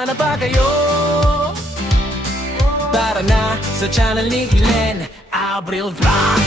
Handa na ba kayo? Tara na sa channel ni Glenn Abril Vlog.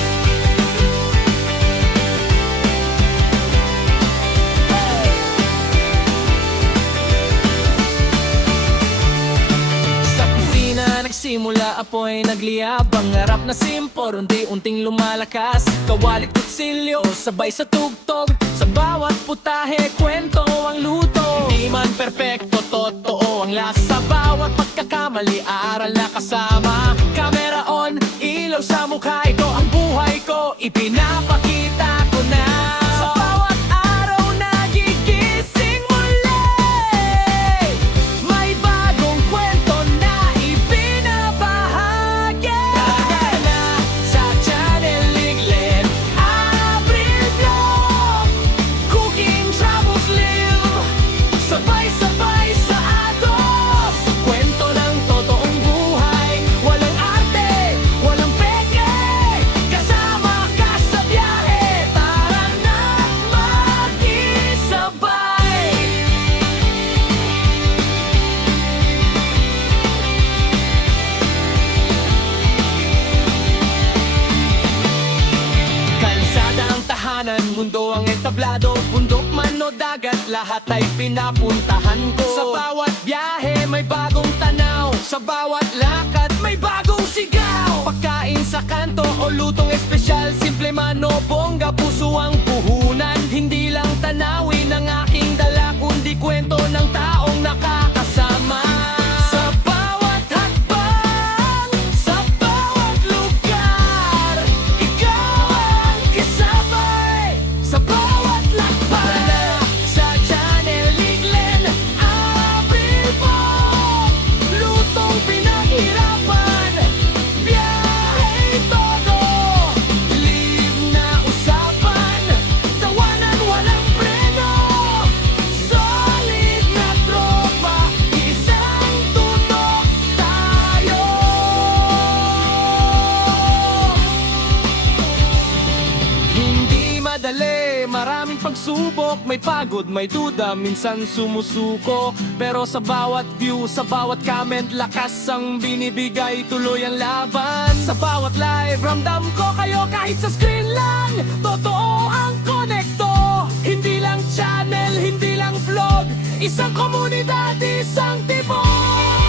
Sa kusina nagsimula apoy nagliyab. Ang harap na simpor unti-unting lumalakas. Kawalit kutsilyo sabay sa tugtog. Sa bawat putahe kwento ang luto. Di man perpekto, totoo ang lasa. Bawat pagkakamali, aral na kasama. Camera on, ilaw sa mukha. Ito ang buhay ko, ipinapakita ko na. Sa bawat araw nagigising muli. May bagong kwento na ibinabahagi. Tara na sa channel ni Glenn Abril Vlog. Cooking, travels, live. Sabay-sabay sa atos. Kwento ng totoong buhay. Walang arte, walang peke. Kasama ka sa biyahe. Tara na makisabay. Kalsada ang tahanan, mundo ang entablado. Bundok man o dagat, lahat ay pinapuntahan ko. Sa bawat biyahe may bagong tanaw. Sa bawat lakad may bagong sigaw. Pagkain sa kanto o lutong espesyal. Simple man o bongga, puso ang puhunan. Hindi lang tanawin ang aking dala, kundi kwento ng taong nakakasama. Sa bawat hakbang, sa bawat lugar, ikaw ang kasabay. Sa bawat lakbay, sa channel ni Glenn Abril Vlog. Lutong pinaghirapan, biyahe todo. Live na usapan, tawanan walang preno. Solid na tropa, isang tunog tayo. Hindi madali, maraming pagsubok. May pagod, may duda, minsan sumusuko. Pero sa bawat view, sa bawat comment, lakas ang binibigay, tuloy ang laban. Sa bawat live, ramdam ko kayo kahit sa screen lang. Totoo ang konekto. Hindi lang channel, hindi lang vlog. Isang komunidad, isang tibok.